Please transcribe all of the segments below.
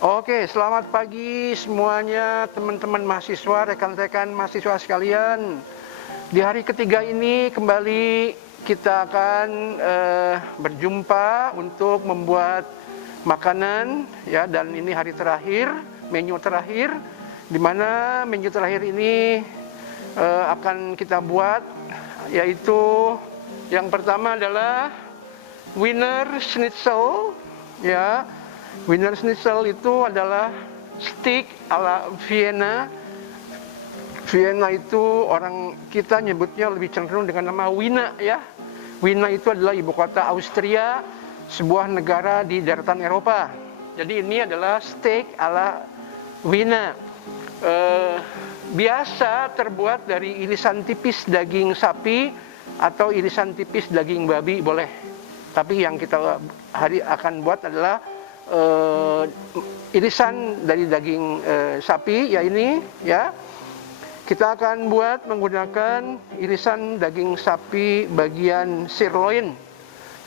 Oke, selamat pagi semuanya teman-teman mahasiswa, rekan-rekan mahasiswa sekalian. Di hari ketiga ini kembali kita akan berjumpa untuk membuat makanan ya, dan ini hari terakhir, menu terakhir, di mana menu terakhir ini akan kita buat, yaitu yang pertama adalah Wiener Schnitzel ya. Wiener Schnitzel itu adalah steak ala Vienna. Vienna itu orang kita nyebutnya lebih cenderung dengan nama Wina ya. Wina itu adalah ibu kota Austria, sebuah negara di daratan Eropa. Jadi ini adalah steak ala Wina. Biasa terbuat dari irisan tipis daging sapi atau irisan tipis daging babi boleh. Tapi yang kita akan buat adalah irisan dari daging sapi ya ini ya. Kita akan buat menggunakan irisan daging sapi bagian sirloin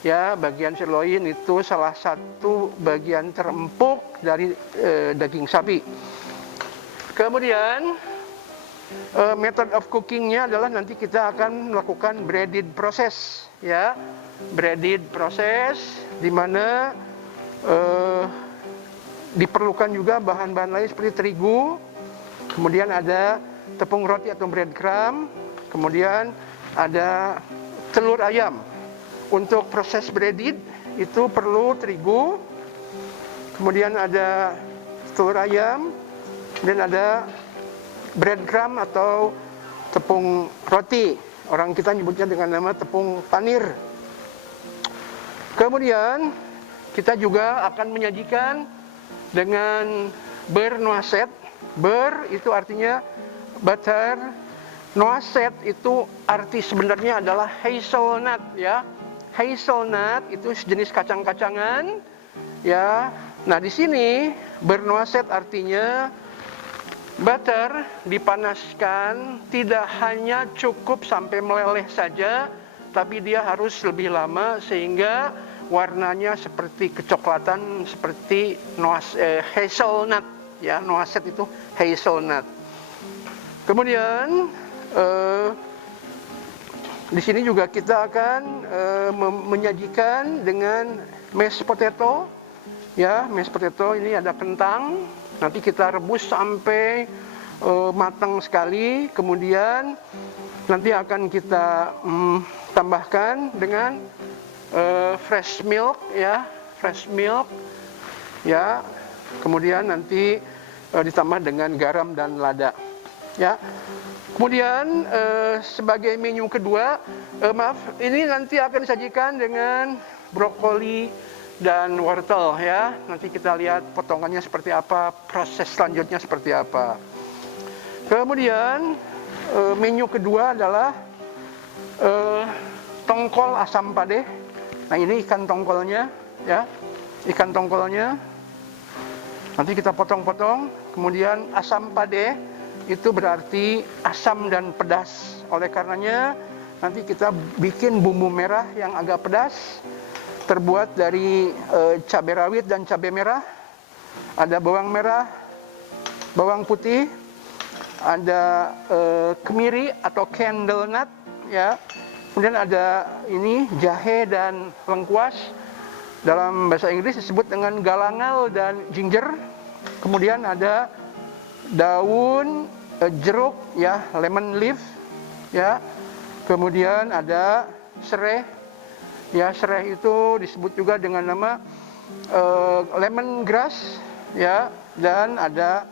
ya. Bagian sirloin itu salah satu bagian terempuk dari daging sapi. Kemudian method of cookingnya adalah nanti kita akan melakukan breaded process ya. Breaded process di mana diperlukan juga bahan-bahan lain seperti terigu, kemudian ada tepung roti atau breadcrumb, kemudian ada telur ayam. Untuk proses breaded itu perlu terigu, kemudian ada telur ayam, dan ada breadcrumb atau tepung roti. Orang kita nyebutnya dengan nama tepung panir. Kemudian kita juga akan menyajikan dengan beurre noisette. Beurre itu artinya butter, noisette itu arti sebenarnya adalah hazelnut ya. Hazelnut itu sejenis kacang-kacangan ya. Nah, di sini beurre noisette artinya butter dipanaskan tidak hanya cukup sampai meleleh saja, tapi dia harus lebih lama sehingga warnanya seperti kecoklatan, seperti hazelnut ya. Noisette itu hazelnut. Kemudian di sini juga kita akan menyajikan dengan mashed potato ya. Mashed potato ini ada kentang, nanti kita rebus sampai matang sekali, kemudian nanti akan kita tambahkan dengan fresh milk ya, fresh milk ya. Kemudian nanti ditambah dengan garam dan lada ya. Kemudian sebagai menu kedua, ini nanti akan disajikan dengan brokoli dan wortel ya. Nanti kita lihat potongannya seperti apa, proses selanjutnya seperti apa. Kemudian menu kedua adalah tongkol asam padeh. Nah, ini ikan tongkolnya ya. Ikan tongkolnya nanti kita potong-potong. Kemudian asam padeh itu berarti asam dan pedas. Oleh karenanya nanti kita bikin bumbu merah yang agak pedas, terbuat dari cabai rawit dan cabai merah. Ada bawang merah, bawang putih, ada kemiri atau candle nut ya. Kemudian ada ini jahe dan lengkuas. Dalam bahasa Inggris disebut dengan galangal dan ginger. Kemudian ada daun jeruk ya, lemon leaf ya. Kemudian ada sereh ya. Sereh itu disebut juga dengan nama lemon grass ya. Dan ada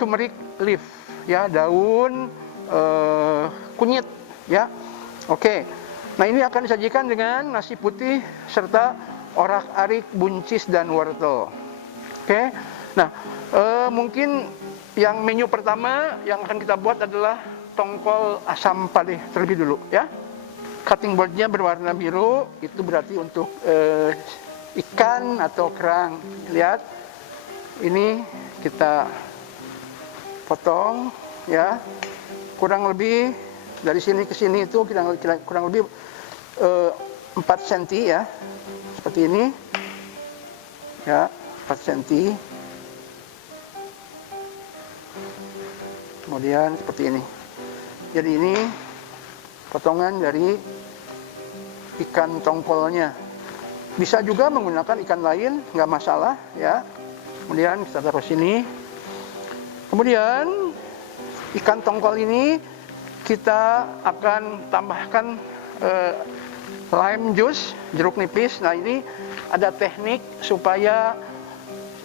turmeric leaf ya, daun kunyit ya. Oke. Nah, ini akan disajikan dengan nasi putih serta orak-arik, buncis dan wortel. Oke. Nah, mungkin yang menu pertama yang akan kita buat adalah tongkol asam padeh terlebih dulu ya. Cutting boardnya berwarna biru, itu berarti untuk ikan atau kerang. Lihat, ini kita potong ya, kurang lebih dari sini ke sini itu kurang lebih 4 cm ya, seperti ini ya. 4 cm. Kemudian seperti ini. Jadi ini potongan dari ikan tongkolnya. Bisa juga menggunakan ikan lain, nggak masalah ya. Kemudian kita taruh sini. Kemudian ikan tongkol ini kita akan tambahkan lime juice, jeruk nipis. Nah, ini ada teknik supaya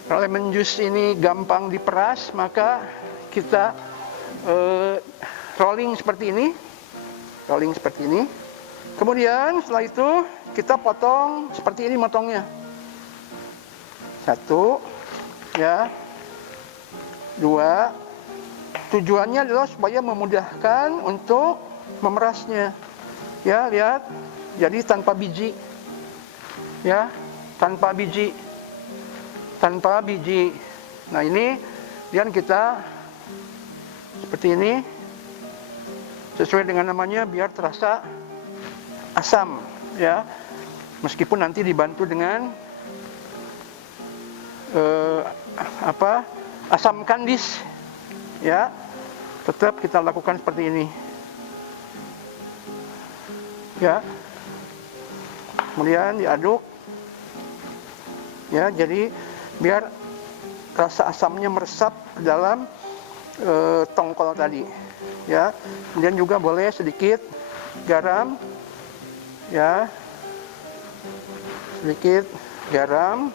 lemon juice ini gampang diperas, maka kita rolling seperti ini. Kemudian setelah itu kita potong seperti ini motongnya. 1 ya. 2. Tujuannya adalah supaya memudahkan untuk memerasnya. Ya, lihat. Jadi tanpa biji. Ya, tanpa biji. Nah, ini kemudian kita seperti ini. Sesuai dengan namanya, biar terasa asam ya. Meskipun nanti dibantu dengan asam kandis ya, tetap kita lakukan seperti ini ya. Kemudian diaduk ya, jadi biar rasa asamnya meresap ke dalam tongkol tadi ya. Kemudian juga boleh sedikit garam ya, sedikit garam.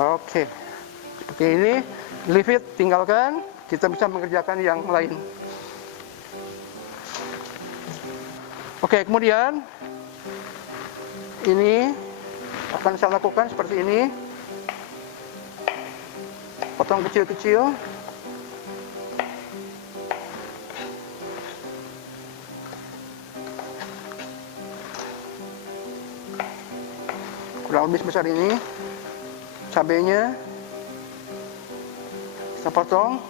Oke, seperti ini. Leave it, tinggalkan. Kita bisa mengerjakan yang lain. Oke, kemudian ini akan saya lakukan seperti ini. Potong kecil-kecil. Kurang lebih sebesar ini. Cabenya kita potong.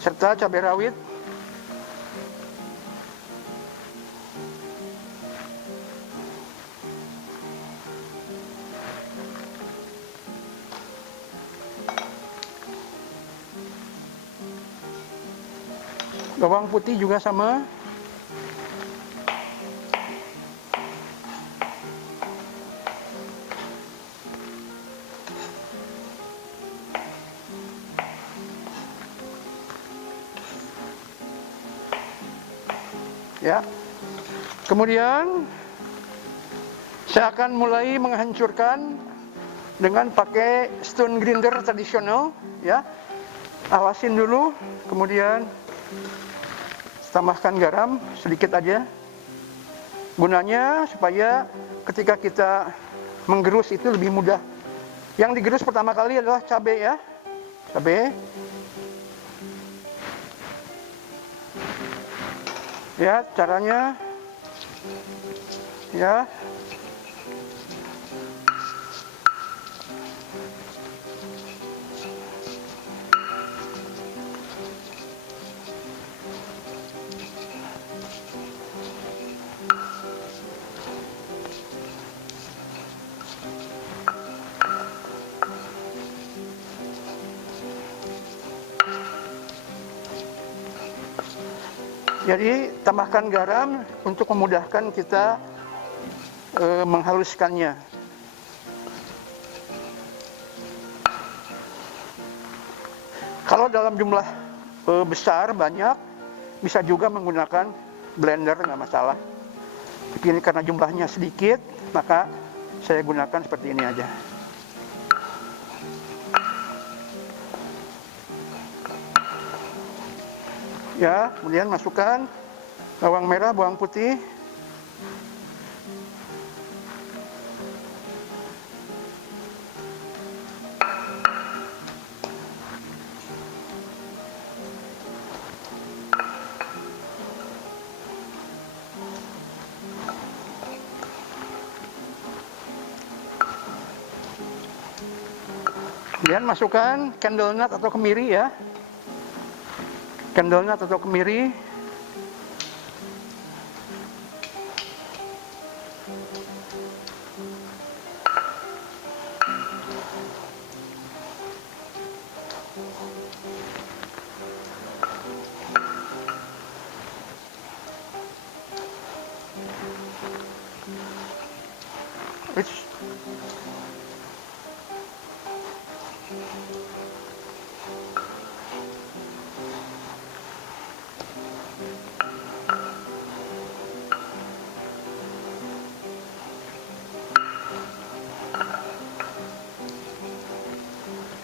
Serta cabai rawit. Bawang putih juga sama. Ya. Kemudian saya akan mulai menghancurkan dengan pakai stone grinder tradisional ya. Awasin dulu, kemudian tambahkan garam sedikit aja. Gunanya supaya ketika kita menggerus itu lebih mudah. Yang digerus pertama kali adalah cabai ya. Cabai. Ya, caranya ya. Jadi tambahkan garam untuk memudahkan kita menghaluskannya. Kalau dalam jumlah besar banyak, bisa juga menggunakan blender, nggak masalah. Tapi ini karena jumlahnya sedikit, maka saya gunakan seperti ini aja. Ya, kemudian masukkan bawang merah, bawang putih. Kemudian masukkan candle nut atau kemiri ya. Candle nut atau kemiri.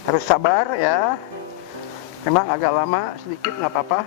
Harus sabar ya, memang agak lama sedikit, nggak apa-apa.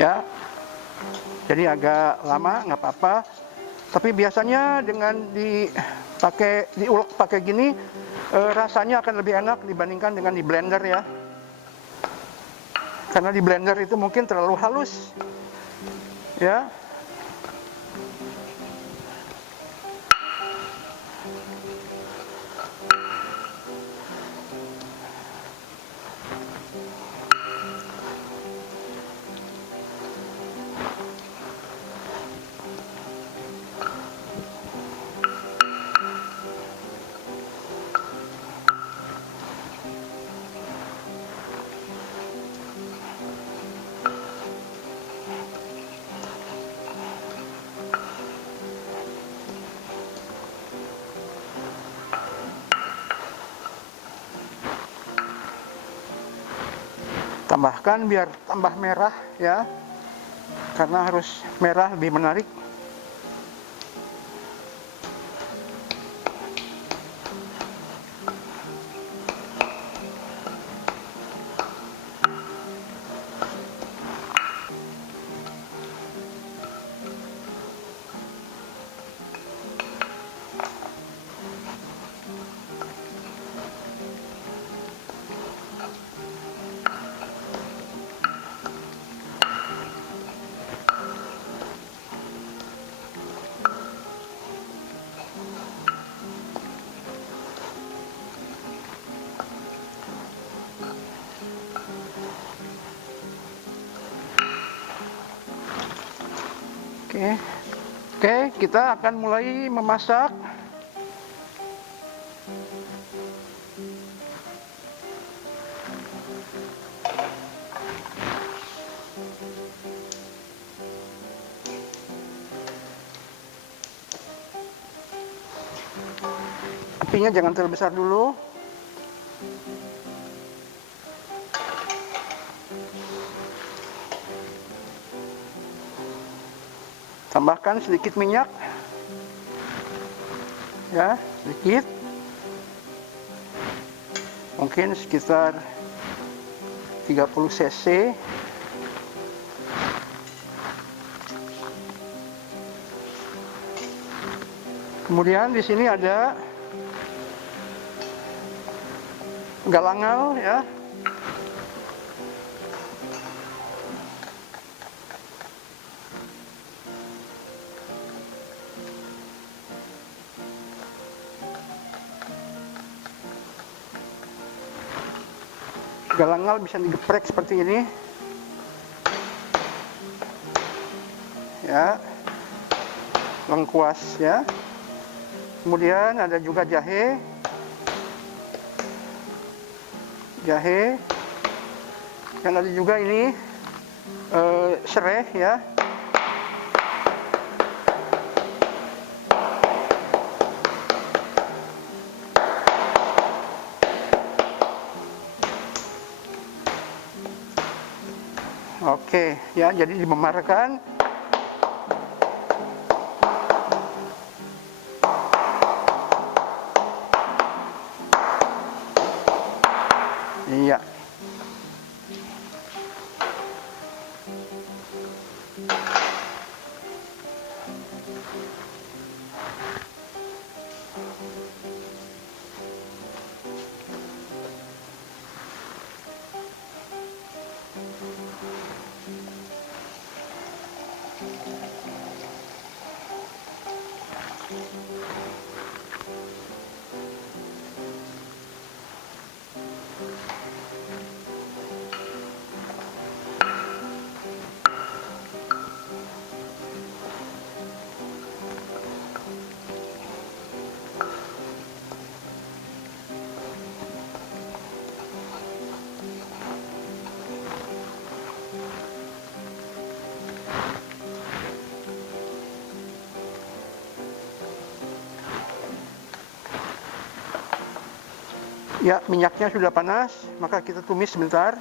Ya, jadi agak lama, nggak apa-apa. Tapi biasanya dengan diulek pakai gini, rasanya akan lebih enak dibandingkan dengan di blender ya. Karena di blender itu mungkin terlalu halus, ya. Tambahkan biar tambah merah ya, karena harus merah lebih menarik. Oke, kita akan mulai memasak. Apinya jangan terlalu besar dulu. Tambahkan sedikit minyak ya, sedikit, mungkin sekitar 30 cc. Kemudian di sini ada galangal ya. Galangal bisa digeprek seperti ini. ya, lengkuas ya. Kemudian ada juga jahe, dan ada juga ini serai ya. Oke ya, jadi dimemarkan. Iya. Ya, minyaknya sudah panas, maka kita tumis sebentar.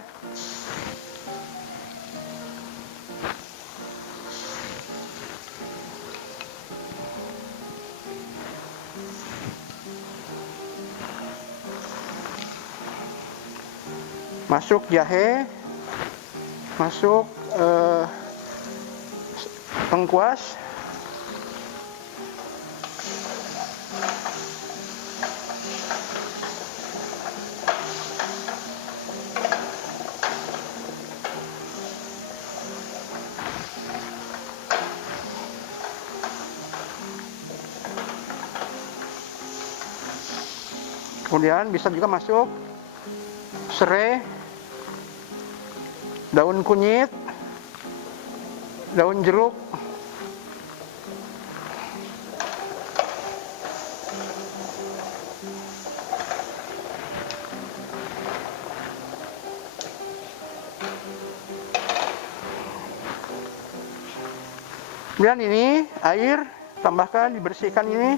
Masuk jahe, masuk lengkuas. Kemudian bisa juga masuk serai, daun kunyit, daun jeruk, kemudian ini air, tambahkan, dibersihkan ini.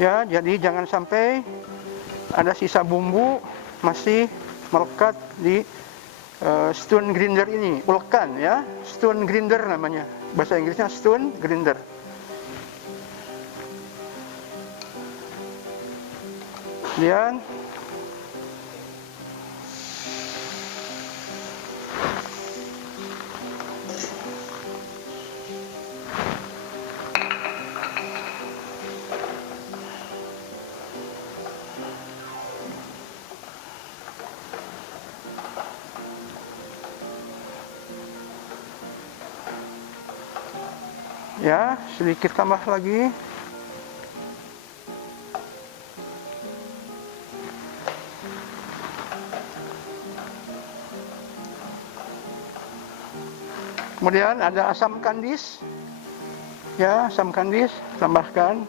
Ya, jadi jangan sampai ada sisa bumbu masih melekat di stone grinder ini, ulekan ya, stone grinder namanya, bahasa Inggrisnya stone grinder. Kemudian ya, sedikit tambah lagi. Kemudian ada asam kandis. Ya, asam kandis tambahkan.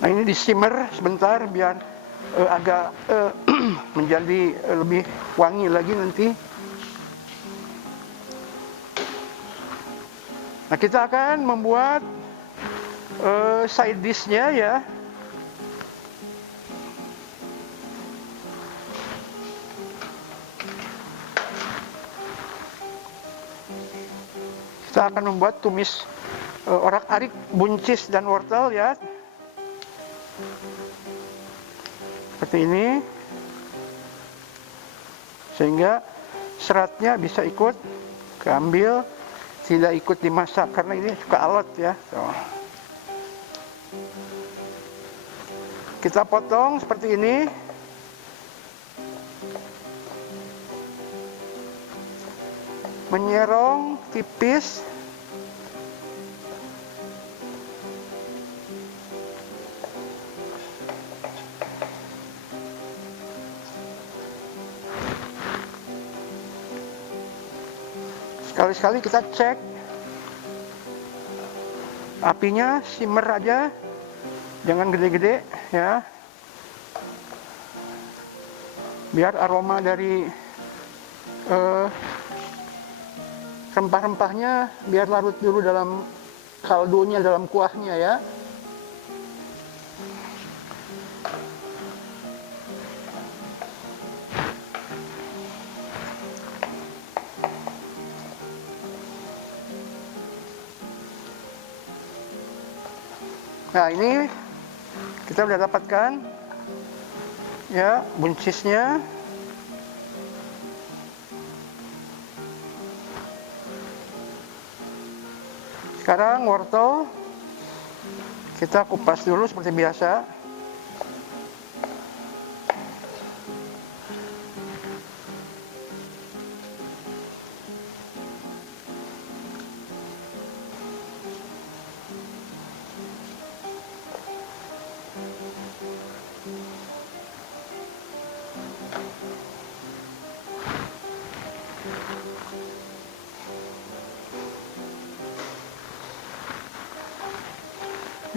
Nah, ini di simmer sebentar biar agak menjadi lebih wangi lagi nanti. Nah, kita akan membuat side dish-nya ya. Kita akan membuat tumis orak-arik, buncis dan wortel ya. Seperti ini, sehingga seratnya bisa ikut keambil, tidak ikut dimasak karena ini suka alot ya. Tuh. Kita potong seperti ini. Menyerong tipis. Sekali-sekali kita cek apinya, simmer aja, jangan gede-gede ya, biar aroma dari rempah-rempahnya biar larut dulu dalam kaldunya, dalam kuahnya ya. Nah, ini kita udah dapatkan ya buncisnya. Sekarang wortel kita kupas dulu seperti biasa.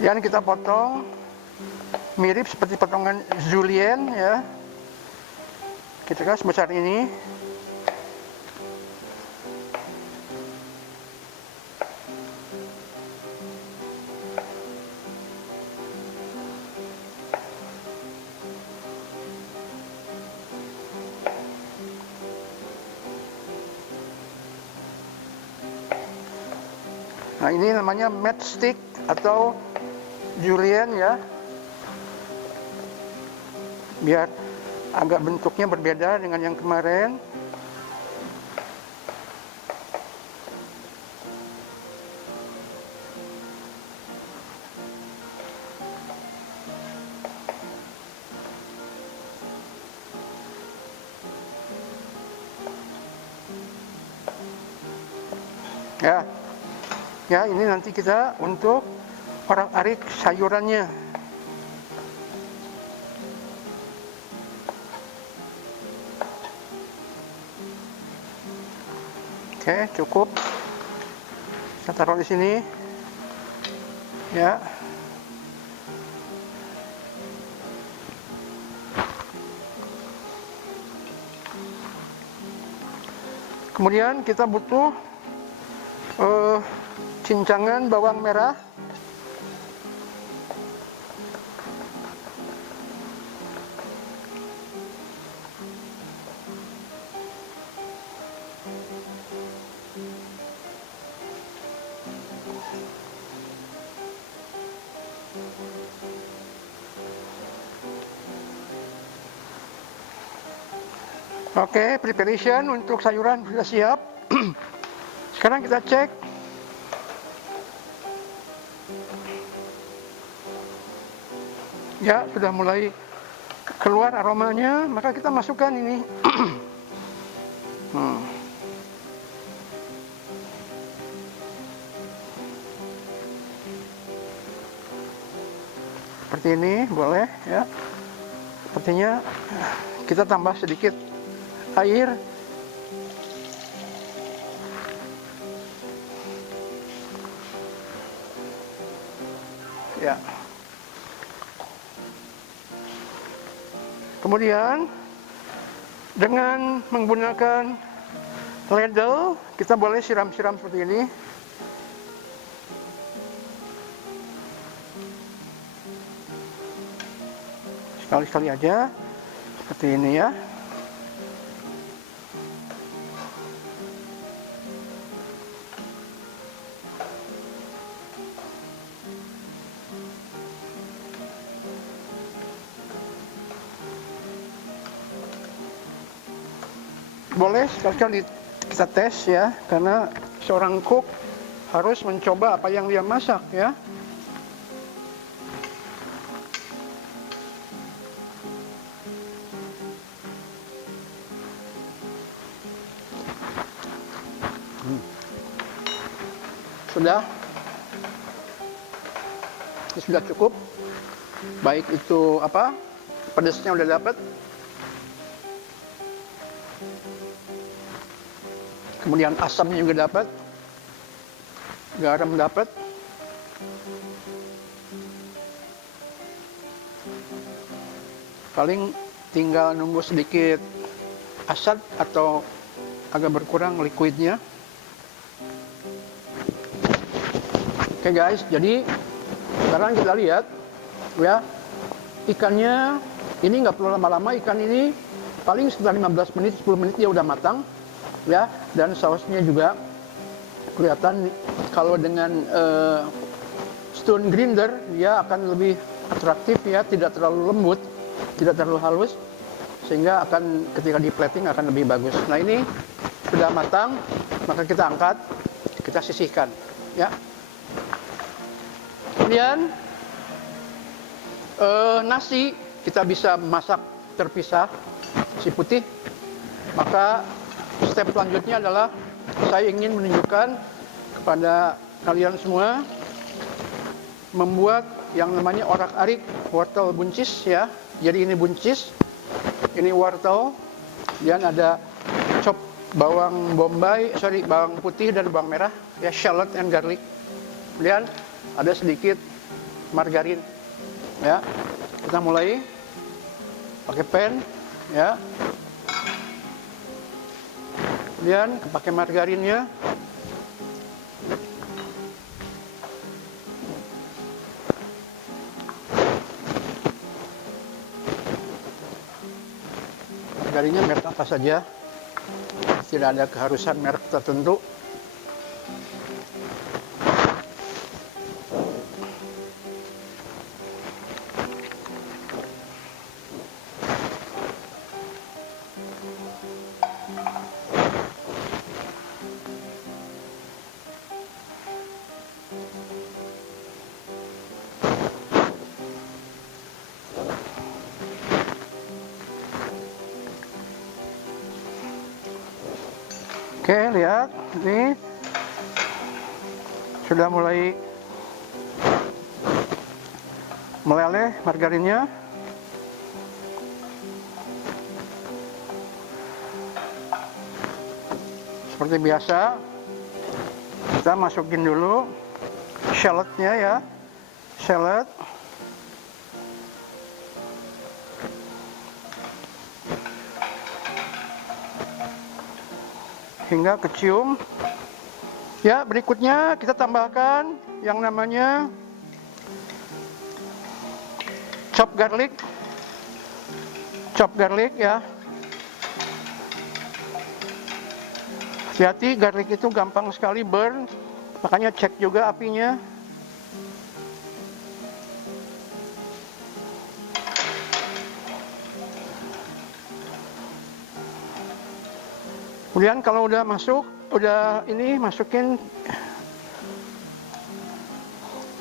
Dan kita potong mirip seperti potongan julienne ya. Kita kasih sebesar ini. Nah, ini namanya matchstick atau julienne ya, biar agak bentuknya berbeda dengan yang kemarin. Ya, ini nanti kita untuk orak-arik sayurannya. Oke, cukup. Kita taruh di sini. Ya. Kemudian kita butuh cincangan bawang merah. Oke, preparation untuk sayuran sudah siap. Sekarang kita cek. Ya, sudah mulai keluar aromanya, maka kita masukkan ini. Seperti ini, boleh ya. Sepertinya kita tambah sedikit air. Ya. Kemudian dengan menggunakan ladle kita boleh siram-siram seperti ini. Sekali-sekali aja seperti ini ya. Boleh sekali-kali kita tes ya, karena seorang cook harus mencoba apa yang dia masak ya. Sudah, ini sudah cukup. Baik itu apa, pedasnya udah dapat. kemudian asamnya juga dapat, garam dapat. Paling tinggal nunggu sedikit asat atau agak berkurang liquidnya. Oke guys, jadi sekarang kita lihat ya, ikannya ini nggak perlu lama-lama. Ikan ini paling sekitar 15 menit, 10 menit dia udah matang ya. Dan sausnya juga kelihatan, kalau dengan stone grinder dia akan lebih atraktif ya, tidak terlalu lembut, tidak terlalu halus, sehingga akan ketika di plating akan lebih bagus. Nah, ini sudah matang, maka kita angkat, kita sisihkan ya. Kemudian nasi kita bisa masak terpisah, nasi putih. Maka step selanjutnya adalah saya ingin menunjukkan kepada kalian semua membuat yang namanya orak-arik wortel buncis ya. Jadi ini buncis, ini wortel, dan ada chop bawang bombay, bawang putih dan bawang merah ya, shallot and garlic. Kemudian ada sedikit margarin ya. Kita mulai pakai pan ya. Kemudian pakai margarinnya. Margarinnya merek apa saja, tidak ada keharusan merek tertentu. Oke, lihat ini sudah mulai meleleh margarinnya. Seperti biasa, kita masukin dulu shallotnya ya, shallot. Hingga kecium. Ya, berikutnya kita tambahkan yang namanya chop garlic. Chop garlic ya. Hati-hati, garlic itu gampang sekali burn, makanya cek juga apinya. Kemudian kalau udah masuk, udah ini masukin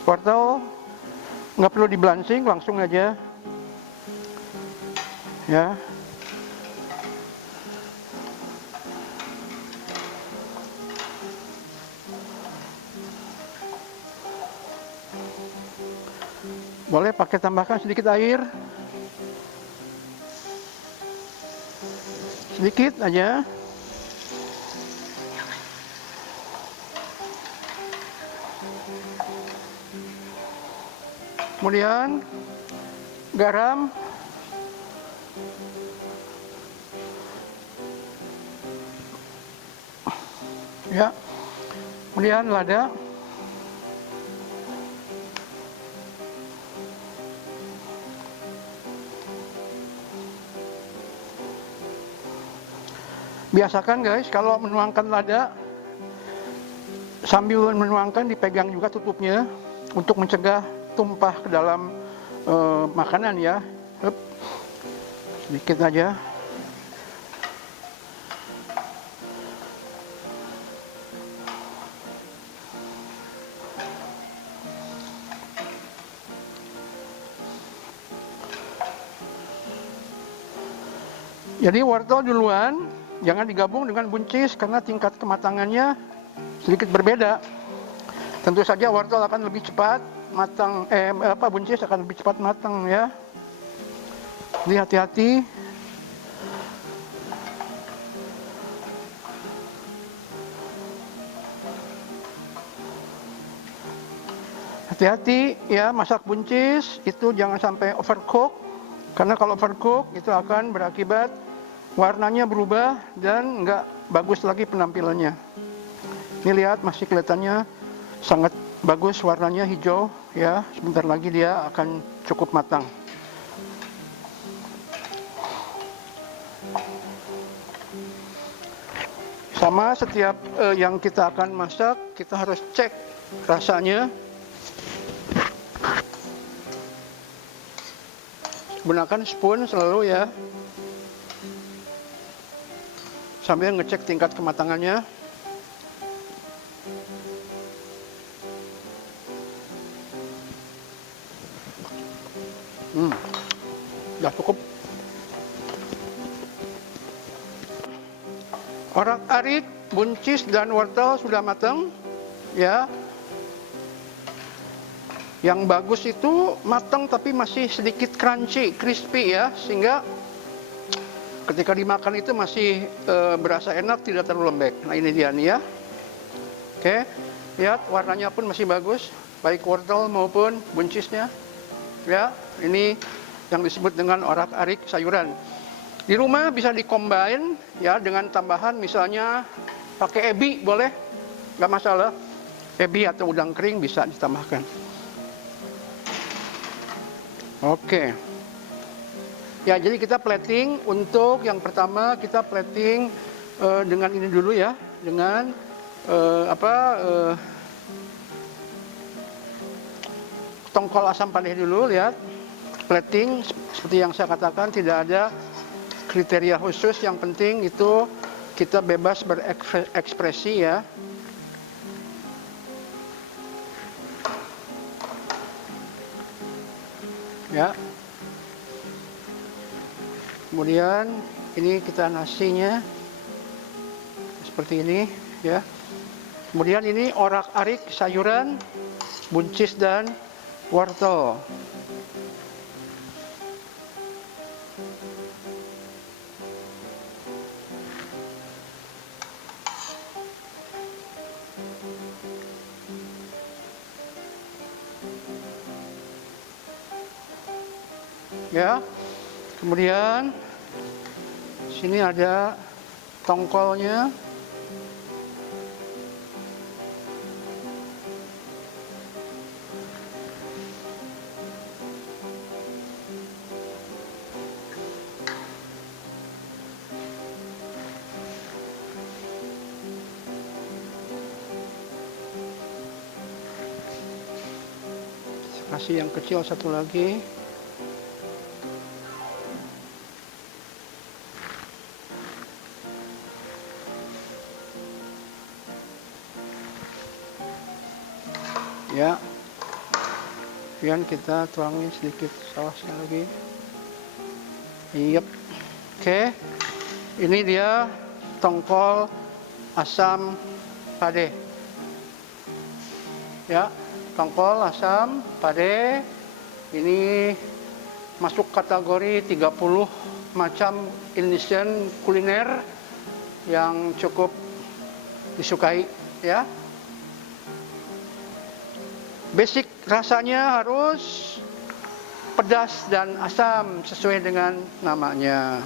wortel, nggak perlu diblancing, langsung aja ya. Boleh pakai tambahkan sedikit air, sedikit aja. Kemudian garam, ya. Kemudian lada, biasakan guys kalau menuangkan lada, sambil menuangkan dipegang juga tutupnya untuk mencegah tumpah ke dalam makanan ya. Sedikit aja. Jadi wortel duluan, jangan digabung dengan buncis karena tingkat kematangannya sedikit berbeda. Tentu saja wortel akan lebih cepat matang, buncis akan lebih cepat matang ya. Jadi hati-hati. Hati-hati ya, masak buncis itu jangan sampai overcook, karena kalau overcook itu akan berakibat warnanya berubah dan nggak bagus lagi penampilannya. Ini lihat, masih kelihatannya sangat bagus, warnanya hijau ya. Sebentar lagi dia akan cukup matang. Sama setiap yang kita akan masak, kita harus cek rasanya. Gunakan spoon selalu ya, sambil ngecek tingkat kematangannya. Udah cukup. Orak-arik, buncis dan wortel sudah matang ya. Yang bagus itu matang tapi masih sedikit crunchy, crispy ya, sehingga ketika dimakan itu masih berasa enak, tidak terlalu lembek. Nah ini dia nih ya. Oke, lihat warnanya pun masih bagus, baik wortel maupun buncisnya. Ya, ini yang disebut dengan orak-arik sayuran. Di rumah bisa dicombine ya dengan tambahan, misalnya pakai ebi boleh, nggak masalah. Ebi atau udang kering bisa ditambahkan. Oke. Ya, jadi kita plating. Untuk yang pertama kita plating dengan ini dulu ya, dengan tongkol asam padeh dulu. Lihat, plating seperti yang saya katakan, tidak ada kriteria khusus, yang penting itu kita bebas berekspresi ya. Ya. Kemudian ini kita nasinya seperti ini ya. Kemudian ini orak-arik sayuran, buncis dan wortel. Ya. Kemudian sini ada tongkolnya. Kasih yang kecil satu lagi. Ya, kemudian kita tuangin sedikit sausnya lagi. Yep. Oke, ini dia tongkol asam padeh. Ya, tongkol asam padeh ini masuk kategori 30 macam Indonesian kuliner yang cukup disukai ya. Basic rasanya harus pedas dan asam sesuai dengan namanya.